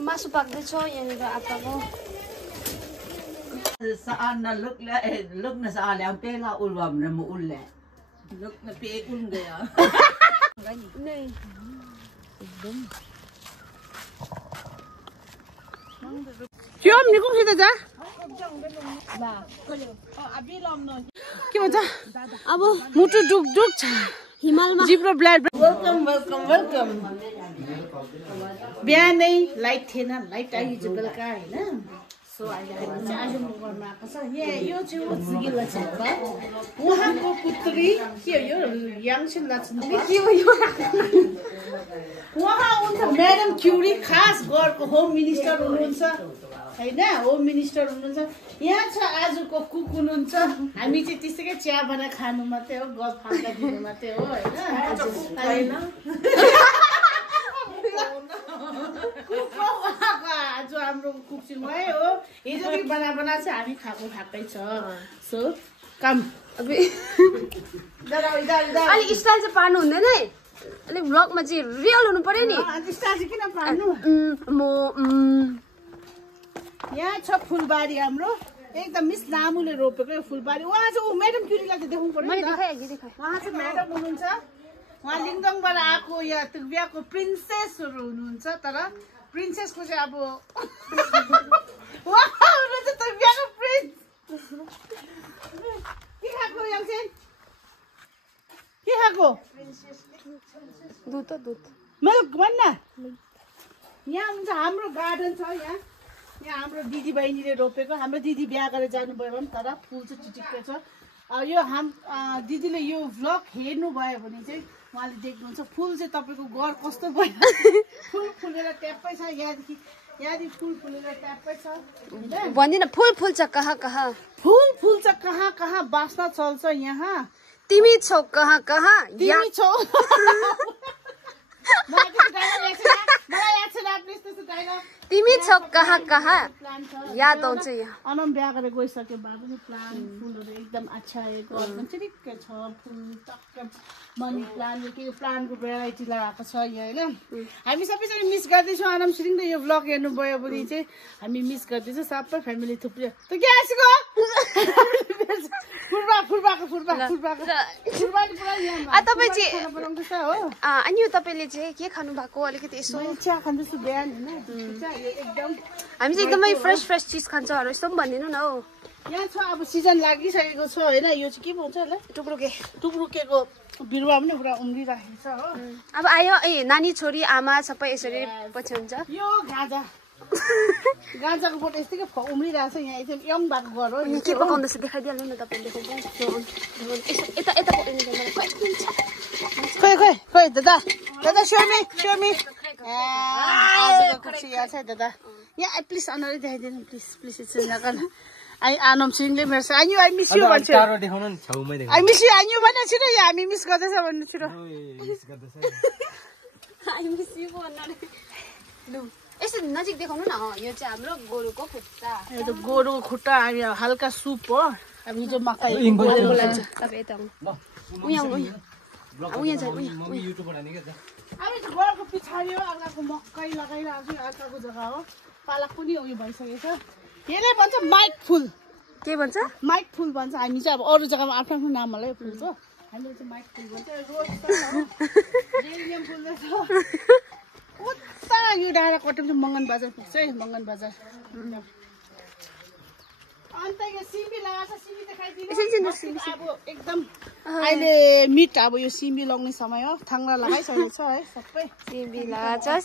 मासु पाक्दैछ यहाँनिर आप्पाको saan na look na sa ali ang pela ulwam na mo ulle look na pe un gaya नहीं क्यों हमने को खींचा जा के भन्छ अब मुटु डुक डुक छ हिमालमा जिब्रो ब्लड welcome बिहानै लाइट थिएन लाइट आइज बेलुका हैन सो अहिले आज म गर्न आएको छ यहाँ यो चाहिँ हो जिगिला क्षेत्र उहाँको पुत्री के यो याङछिन लक्ष्मी के हो यो उहाँ उनको म्याडम क्युरी खास गरको होम मिनिस्टर हुनुहुन्छ हैन होम मिनिस्टर हुनुहुन्छ यहाँ छ आजको कुक हुनुहुन्छ हामी चाहिँ त्यसैकै चिया बनाएर खानु मात्रै हो गफ फाल्दा दिनु मात्रै हो हैन आज हाम्रो कुकिङ भयो हो हिजोदेखि बना चाहिँ हामी खाएकै छ सो काम अलि स्टाइल चाहिँ पार्नु हुँदैन है अलिक भ्लगमा चाहिँ रियल हुनु पर्यो नि स्टाइल चाहिँ किन पार्नु यहाँ छ फुलबारी हाम्रो एकदम मिस लामुले रोपेको यो फुलबारी उहाँ चाहिँ म्याडम क्युरीलाई चाहिँ देखाउनु पर्यो उहाँ चाहिँ म्याडम हुनुहुन्छ उहाँ लिङदङबाट आएको या त्रिवियाको प्रिन्सेसहरू हुनुहुन्छ तर प्रिन्सेसको चाहिँ अब उहाँ हुनुहुन्छ त्रिवियाको प्रिन्स के खाएको याङछिन के खाएको दुध मैले भन्न यहाँ हुन्छ हाम्रो गार्डन छ यहाँ हाम्रो दिदी बहिनीले रोपेको हाम्रो दिदी बिहा गरेर जानुभयो भने तर फुल चाहिँ चिटिक्कै छ यो दिदीले यो भ्लग हेर्नुभयो भने चाहिँ उहाँले देख्नुहुन्छ फुल चाहिँ तपाईँको घर कस्तो भयो फुल फुलेर ट्याप्पै छ यहाँदेखि फुल फुलेर ट्याप्पै छ भन्दिन फुल फुल्छ कहाँ फुल फुल्छ कहाँ बास्ना चल्छ यहाँ तिमी छौ कहाँ तिमी छौ तिमी छौ कहाँ याद आउँछ यहाँ अनम बिहा गरेर गइसक्यो भए पनि प्लान्ट फुलहरू एकदम आछाएको एकदम चिरिक्कै छ फुल टक्क मनी प्लान्ट के प्लान्टको भेराइटी लगाएको छ यहाँ होइन हामी सबैजना मिस गर्दैछौँ अनम सिरिङले यो भ्लग हेर्नुभयो भने चाहिँ हामी मिस गर्दैछौँ सबै फ्यामिली थुप्रै त के आएको तपाईँ चाहिँ अनि तपाईँले चाहिँ के खानु भएको अलिकति यसो चिया खाँदैछु बिहान होइन हामी चाहिँ एकदमै फ्रेस चिज खान्छौँ यस्तो पनि भनिदिनु न हौ यहाँ छ अब सिजन लागिसकेको छ होइन यो चाहिँ के भन्छ होला टुक्रुकेको बिरुवा पनि पुरा उम्रिराखेको छ हो अब आयो नानी छोरी आमा सबै यसरी पछि हुन्छ यो गाँजाको बोट यस्तै उम्रिरहेको छ यहाँ एकदम यङ भएको घर हो के पकाउँदैछ देखाइदिइहाल्नु न तपाईँले खोइ दादा सोमी आजको कुक्सी यहाँ छ दादा यहाँ प्लिज अनुहारै देखाइदिनु प्लिज एकछिन नगर्न आनम सिंहले मेरो आई मिस यु भन्छ आई मिस यु भन्नु छिटो हामी मिस गर्दैछ भन्नु छिटो यसो नजिक देखाउनु न यो चाहिँ हाम्रो गोरुको खुट्टा यो त गोरुको खुट्टा हामी हल्का सुप हो अब हिजो मकै बोलाउँछ तपाईँ यता उहाँ हामी घरको पछाडि हो अर्काको मकै लगाइरहेको छु अर्काको जग्गा हो पालक पनि उयो भइसकेको छ यसले भन्छ माइक फुल के भन्छ माइक फुल भन्छ हामी चाहिँ अब अरू जग्गामा आफ्नो आफ्नो नाम होला यो फुलको हामीले चाहिँ माइक फुल भन्छ रोज जेलियम फुल छ उता यो डाँडा कटम चाहिँ मङ्गन बजार पुग्छ है मङ्गन बजार अन्त यो सिमी लगाएको छ सिमी देखाइदिनु अब एकदम अहिले मिट अब यो सिमी लगाउने समय हो थाङ्रा लगाइसकेको छ है सबै सिमी लगाएको छ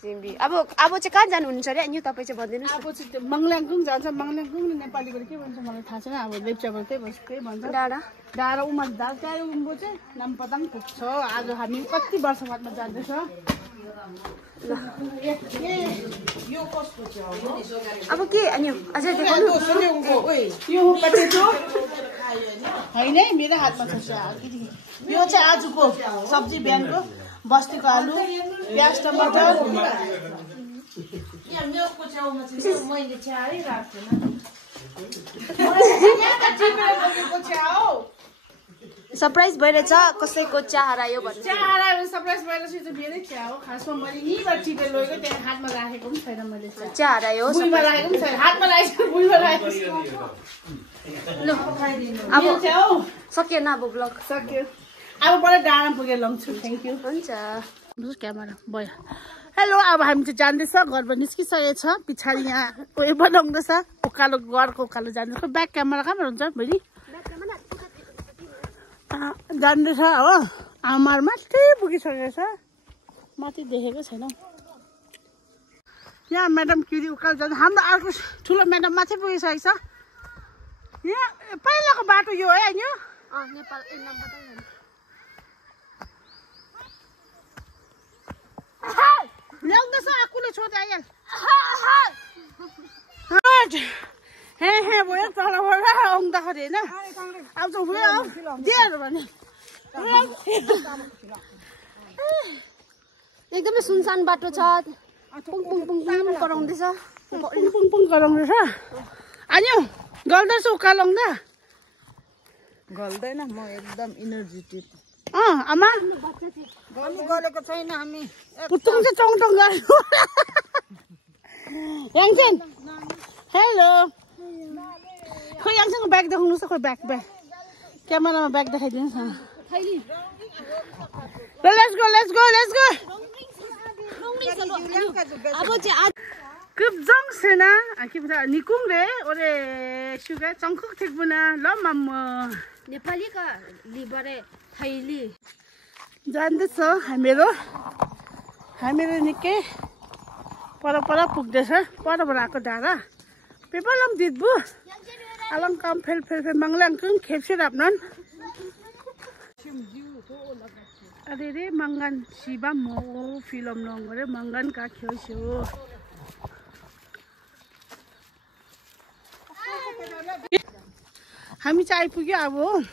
सिमी अब चाहिँ कहाँ जानुहुन्छ अरे अनि तपाईँ चाहिँ भनिदिनु अब चाहिँ मङ्ल्याङकुङ जान्छ मङ्ल्याङकुङ नेपालीबाट के भन्छ मलाई थाहा छैन अब लेप्चाबाट त्यही भन्छ डाँडा उमा त्यहाँ उम्बो चाहिँ नामपताङ पुग्छ आज हामी कति वर्ष बादमा जाँदैछ अब के अनि अझै देखाउनु यो होइन है मेरो हातमा छ यो चाहिँ आजको सब्जी बिहानको बस्तीको आलु प्याज टमाटर सरप्राइज भइरहेछ कसैको चिया हरायो भन्नु चिया हरायो भने सरप्राइज भइरहेछ त्यो मेरै चिया हो खासमा मैले यहीँबाट टिपेर लगेको त्यहाँ हातमा राखेको पनि छैन मैले चिया हरायो बुइमा राखेको पनि छैन हातमा राखेको बुइमा राखेको अब सकिएन अब ब्लग सक्यो अब बडा डाँडा पुगेर लग्छु थ्याङ्क यू हुन्छ क्यामेरा भयो हेलो अब हामी चाहिँ जाँदैछ घरबाट निस्किसकेको छ पछाडि यहाँ उयो बनाउँदैछ उकालो घरको उकालो जाँदैछ ब्याक क्यामेरा कहाँबाट हुन्छ बहिनी जाँदैछ हो आमार माथि पुगिसकेको छ माथि देखेको छैन यहाँ म्याडम किरी उकालो जान्छ हाम्रो अर्को ठुलो म्याडम माथि पुगिसकेको छ यहाँ पहिलाको बाटो यो है यो नेपाल ल्याउँदैछ आकुले छोड आइहाल हे हे भयो तलबाट आउँदाखेरि होइन अब चाहिँ भयो दिएर भने एकदमै सुनसान बाटो छ पुङ पुङ पुङ पुङ कराउँदैछ पुङ पुङ कराउँदैछ आन्यो गल्दैछ उकालोङ्दा गल्दैन म एकदम इनर्जेटिक आमा गलेको छैन हामी पुतुङ चाहिँ चङचङ गर्यो याङछेन हेलो खोइ याङछेनको ब्याग देखाउनुहोस् त खोइ ब्याग क्यामेरामा ब्याग देखाइदिनुहोस् न लेट्स गो अब चाहिँ 급정 세나 아키부터 니꿍레 오래 슈가 정쿡 택부나 럼맘모 नेपालीका लिबरे थैली जान्दैछ हामीहरू निकै पर पुग्दैछ परबाट आएको डाँडा पेपलम दिदबु अलङ काम फेल मङ्लाङकुङ खेप्से राप्नन् अरे रे मङ्गान शिवा मो फिल्म नगरे मङ्गान का खेल्छौ हामी चाहिँ आइपुग्यो अब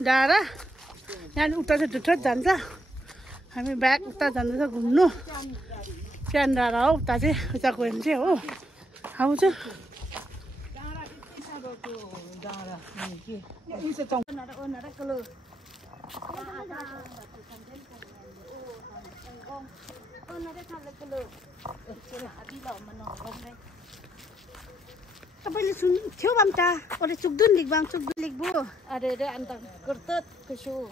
डाँडा यहाँ उता चाहिँ ढुट्ट जान्छ हामी ब्याग उता जाँदैछ घुम्नु त्यहाँ डाँडा हो उता चाहिँ उता गयो भने चाहिँ हो हामी चाहिँ तपाईँले सुन्थ्यो बाम त अरे चुक्दुन लिखबो अरे अन्त कुर्तत कुसु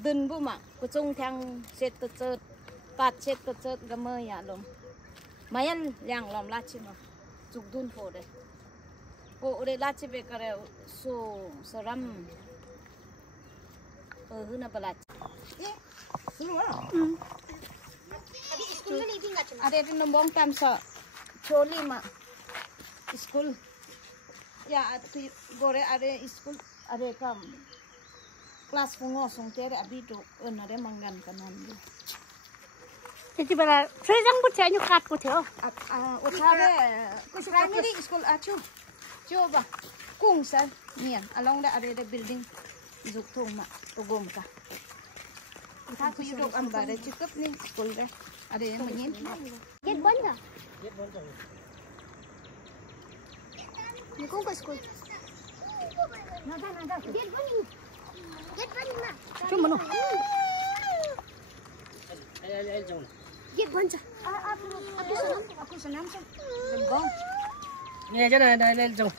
दुनबु मा कुचुङ थ्याङ सेत चत पात सेत चत गम यालम मायन ल्याङ लम लाछि म चुक्दुन फोरे ओ ओरे लाछि बेकर सो सरम ओ हुन बला ए सुरु हो अभी स्कूल में मीटिंग गाछ अरे न बङ टाइम छ छोली मा स्कूल या तु गोरे अरे स्कूल अरे कम क्लास फुङो सुङतेर अभी तो अनरे मंगन कनन त्यति बेला फ्रेजङबु थियो नि काटको थियो ओछारे कुछ प्राइमरी स्कूल आछु जो बा कुङ सर नियन along the अरे बिल्डिंग जुक्थो मा तो गोमका था को युरोप अम्बारे चिकप नि स्कूल रे अरे मनिन गेट बन्द निको को स्कूल नदा गेट बन्द मा चुम मनो गेट बन्द आपको सलाम छ गम यहाँ जा ले जाऊ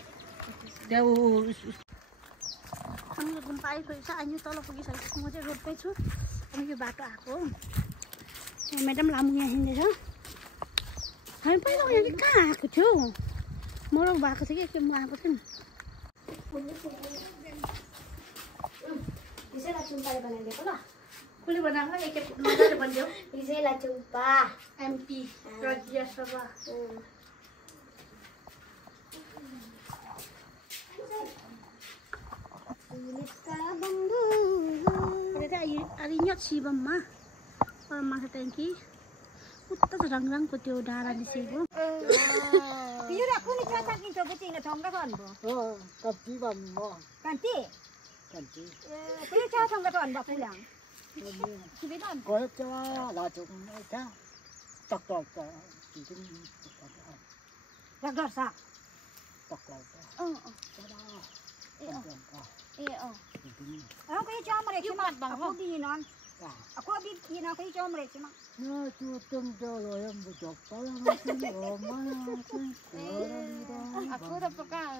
त्यहाँ हामी गुम्पा आइपुगेको छ अनि तल पुगिसकेको म चाहिँ रोडमै छु अनि यो बाटो आएको म्याडम लामु यहाँ हिँड्दैछ हामी पहिला यहाँ कहाँ आएको थियो मरौ भएको थियो कि एकखेप म आएको थिएँ विजयलाई चुम्पाले बनाइदिएको ल कसले बनाएको एकखेप मजाले बनिदियो विजयलाई चुम्पा एमपी राज्यसभा अरे यहाँ शिवममा माछा ट्याङ्की उता छ रङरङको त्यो डाँडा निस्केको Aku ini cuma mereka mat bang. Aku di non. Aku di non aku cuma mereka mat. Ya cutem jolo yang bocok palang masih omah. Aku dah pakai.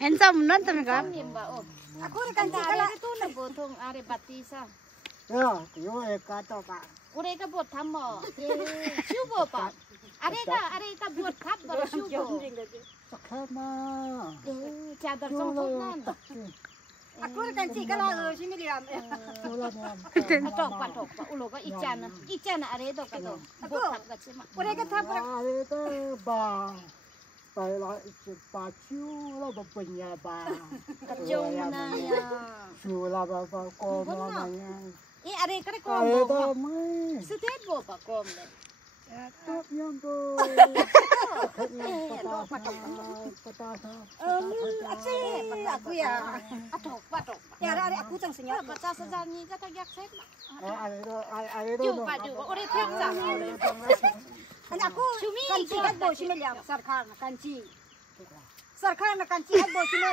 Handsome nonton kan? Aku dah kanci kalau itu nak botong are batisa. Ya, yo kata Pak. Udah kita buat thammo. Syubo Pak. Are kita buat thap baru syubo. Sakama. Cadar songsonan. Aku dah kanci kalau sini liam. Atok Pak. Ulo ka ican are itu kata. Buat thap kat sini. Udah kita thap. Are itu ba. Pai la pacu la ba punya ba. Kacung mana ya. Sula ba ko mana ya. Are kada kom. Are itu mai. Setiap bawa kom le. Top yang tu. Aku ya. Atok. Ya ada aku cang senyap. Baca sejani kata yak set. Are itu. Ju Pak Ju. Udah tiap jam. Aku kanci kan bawa sini liam sarkar kanci. Sarkar nak kanci kan bawa sini.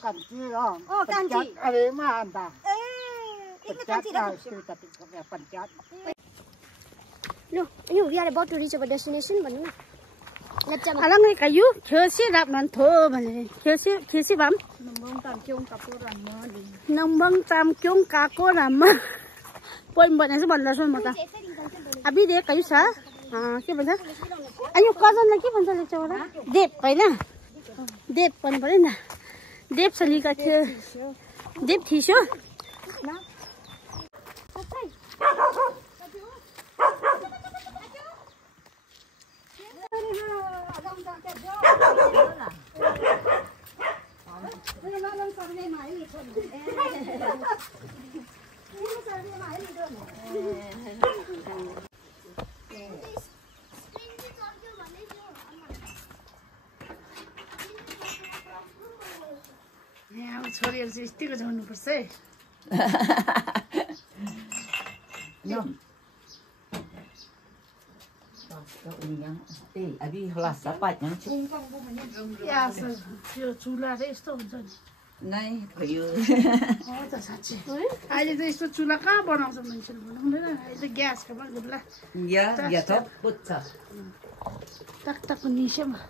Kanci lah. Oh kanci. Are mana anda? Ini kanci dah. Pencet. No, we are about to reach our destination, but no. Let's go. Alang ni kayu, kesi rap nan tho bane. Kesi bam. Nambang tam kyung kapuran mo di. Nambang tam kyung kako ram. Poin bane se ban la so mata. Abi de kayu sa. Ke bana? Ayo kasan lagi bana le chora. Dep pai na. Dep pan bane na. Dep sali ka the. Dep thisho. Na. छोरीहरु चाहिँ यतिको जानु पर्छ है Abi kelas apa yang या त्यो चुला रे यस्तो हुन्छ नि Nai kayu. हो त साच्चै अहिले त यस्तो चुला कहाँ बनाउँछ मान्छेले बनाउँदैन अहिले त ग्यासको बनाउँछ ल Ya, ya top putsa. टक टक निसेमा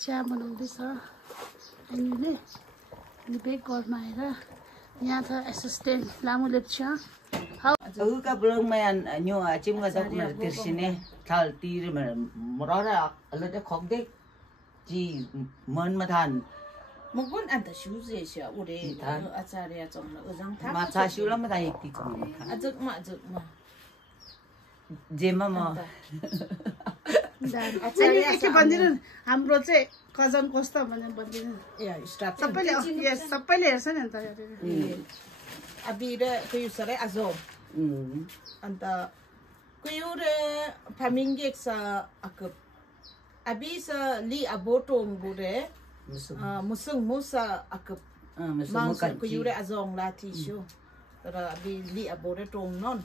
चिया बनाउँदैछ अहिले अनि बेग घरमा आएर यहाँ छ एसिस्टेन्ट लामो Lepcha Ka belum main nyo acim ka dok na tirsine thal tir morara ala de khok de ji man ma than Mungkin anda shuzi sih, udah acara yang orang tak. ma cha shu la ma dai ti chong ma Ajak ma. jema ma अनि के भनिदिनु हाम्रो चाहिँ cousin कस्तो भनेर भनिदिनु Ya, start. सबैले हेर्छ नि अन्त Abi de kayu sare azom. Anta kayu de pamingek sa akap. Abi sa li abotong bude. Musung musa akap. Mangsa kayu de azong la tisho. Tara abi li abode tong non.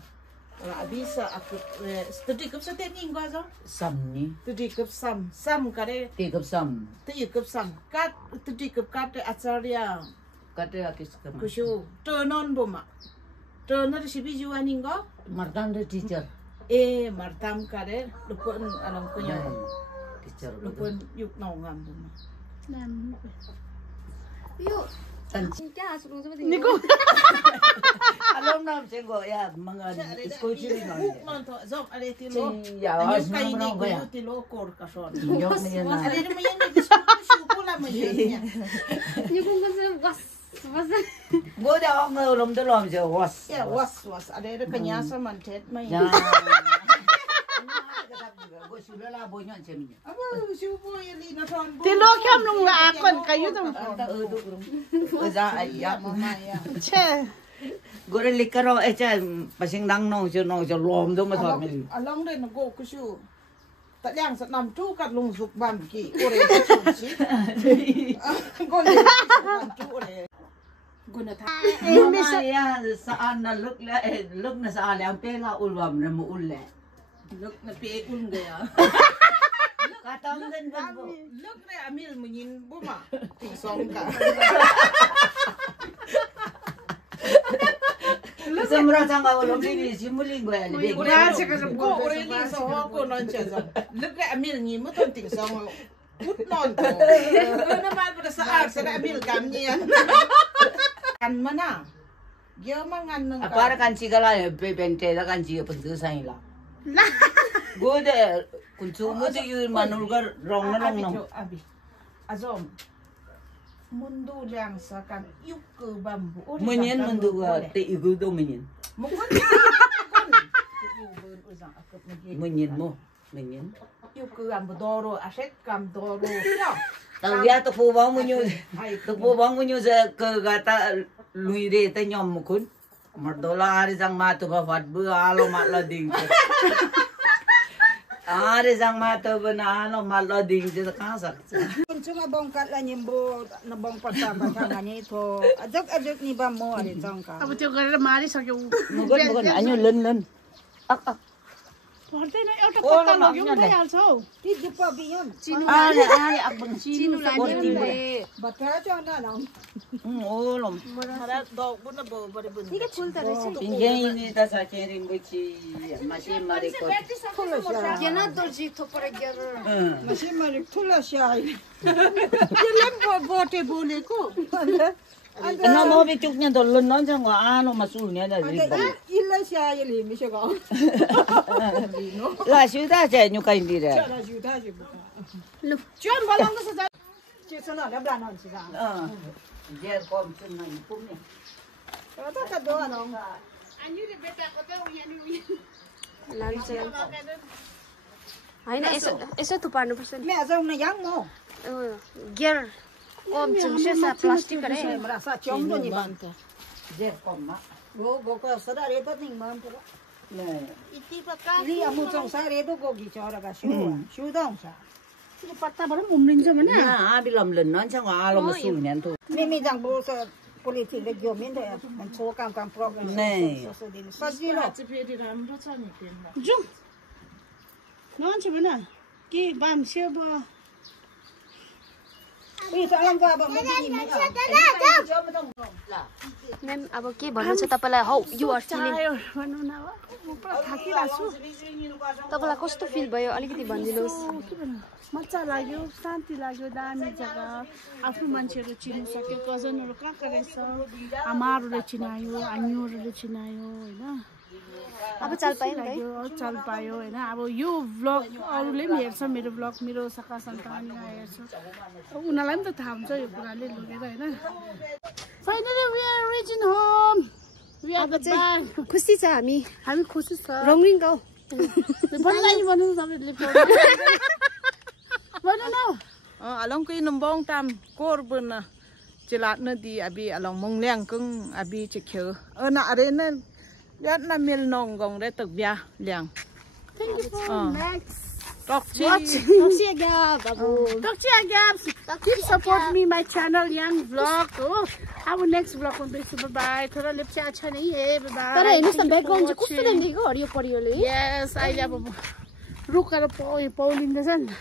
Tara abi sa akap. Studi kap sa tening ko azong. sam ni Studi kap sam kare. ti kap sam Studi kap sam. Kat studi kap kat acarya. ka de akis ka Kushu turnon boma. Turner si biju aningo. mardan de teacher Martam kare lupun alam kunya. teacher Lupun yuk nau ngam boma. निको alam nam sengo ya mga school chiri no Manto zok are tilo. ya Ayo as kai ma ni no ko ya tilo kor kason. yok ni na Are ni mayan ni disku pula mayan. go da ong rom de lom je was Ya was are kanya sa mantet ya mayan. go sula la bo nyon che mi Aba shupo yeli na ton. तिलो क्याम नु आकन कायु त anta du za ya Mama ya. छे go re likaro e cha pasing dang no jo lom do ma tho mi Along de na go kushu. Tak yang sa nam tu kat lung suk bam ki. Ore chu chi. Go le bam tu ore. Guna ta. mama ya saan na look na sa ale ang pela ulwam na mo ulle Look na pe un gaya. Katanggan ba po? Look na amil mo yin buma. Tingsong ka. Sa mura sang ka ulo bili simuling ko yan. Ura siya ka sa ko really so ko non siya. Look na amil yin mo ton tingsong. Put non to. Ano naman pa sa art sa amil gam niya. Kan mana. Gyo mangan nang. Para kan sigala bente da kan siga pentu sai la. Gode kuncu mo de yun manulgar rong na long. Abi. Azom. Mundo liang sa kan yuk ke bambu. Menyen mundu te igu do menyen. Menyen mo. Menyen. Yuk ke bambu doro aset kam doro. Tang dia to po bang munyo. To po bang munyo sa ke gata luire te nyom mukun. Mardola hari sang ma to ba fat bu alo mat la ding. Hari sang ma to ba na alo mat la ding je ka sak. Cuma bongkat lah nyembo na bong pertama tangannya itu. Ajak ni ba mo ada jangka. अब त्यो गरेर मारिसक्यो ऊ। Mugun anyo len. Ak. पर्दैन एउटा कता लग्यो भइहाल्छ हौ। Ti jupa biyon. Ari ak bang चिनु लाने Batra jo na lang. Olom. Mara dog bu na bo bari bu. Tiga full ta resi. Pinjai ini ta sa cherim buci masih mari ko. Yana dorji thopara gyar. Masih mari thula syai. Yelam bote boleku. Na mo bi chuknya dolon non jang wa ano masulnya da ri. Illa syai li mi syaga. La syuda je nyukai ndi re. Cara juta je buka. Chuan balang ka sa Cesa na lebla non sisa. Je kom chun na pum ni. Kata ka do anong. अनि बेटा कतै उयानी लान्छ हैन यसो यसो थुपार्नु पर्छ नि Me azong na yang mo. Gear कम चुसे सा प्लास्टिक रे Merasa ciong do ni banta. Je kom ma. Go ka sada repot ning mam pura. Ne. Iti pa ka. Li amu chong sa redo go gi chora ka shu dong sa. त्यो पत्ताबाट उम्रिन्छ भने Na abi lam len non jang wa alo masulnya tu. Mi jang bo sa politik le gyo min da man cho kam program. Ne. Sajilo. चाहिँ फेरि राम्रो छ नि पेनमा जाउँ नन्छ भने के बाम सेब Ui sa alam ko ba mo ni mi. Ma'am अब के भन्नु छ तपाईलाई हाउ यु आर फिलिङ भन्नु न अब म पुरा थाकिरहेको छु तपाईलाई कस्तो फिल भयो अलिकति भनिदिनुहोस् के भन्नु मजा लाग्यो शान्ति लाग्यो दामी जग्गा आफ्नो मान्छेहरू चिन्नु सक्यो कजनहरू कहाँ कहाँ रहेछ आमाहरूले चिनायो आनीहरूले चिनायो होइन अब चाल पाएँ नि लाग्यो चाल पायो होइन अब यो भ्लग अरूले पनि हेर्छ मेरो भ्लग मेरो सखा सन्तानलाई हेर्छ उनीहरूलाई पनि त थाहा हुन्छ यो कुराले लगेर होइन finally we are reaching home we are चाहिँ खुसी छ हामी खुसी छ रङरिङ गाउँ भन्नु तपाईँले भन्नु न along ko inumbong tam korban na chilat na di abi along mong liang kung abi chikyo na are na yat na mil nong gong re tuk bia liang Thank you for next tok chi Toksi Agab Toksi Agab keep support me my channel Young Vlog हो अब next vlog में देख्छु bye bye थोड़ा लेप्चा अच्छा नहीं है bye bye तर हेर्नुस् न ब्याकग्राउन्ड चाहिँ कस्तो देखेको हरियो परियोले yes अहिले अब रुखहरू पौलिँदैछ नि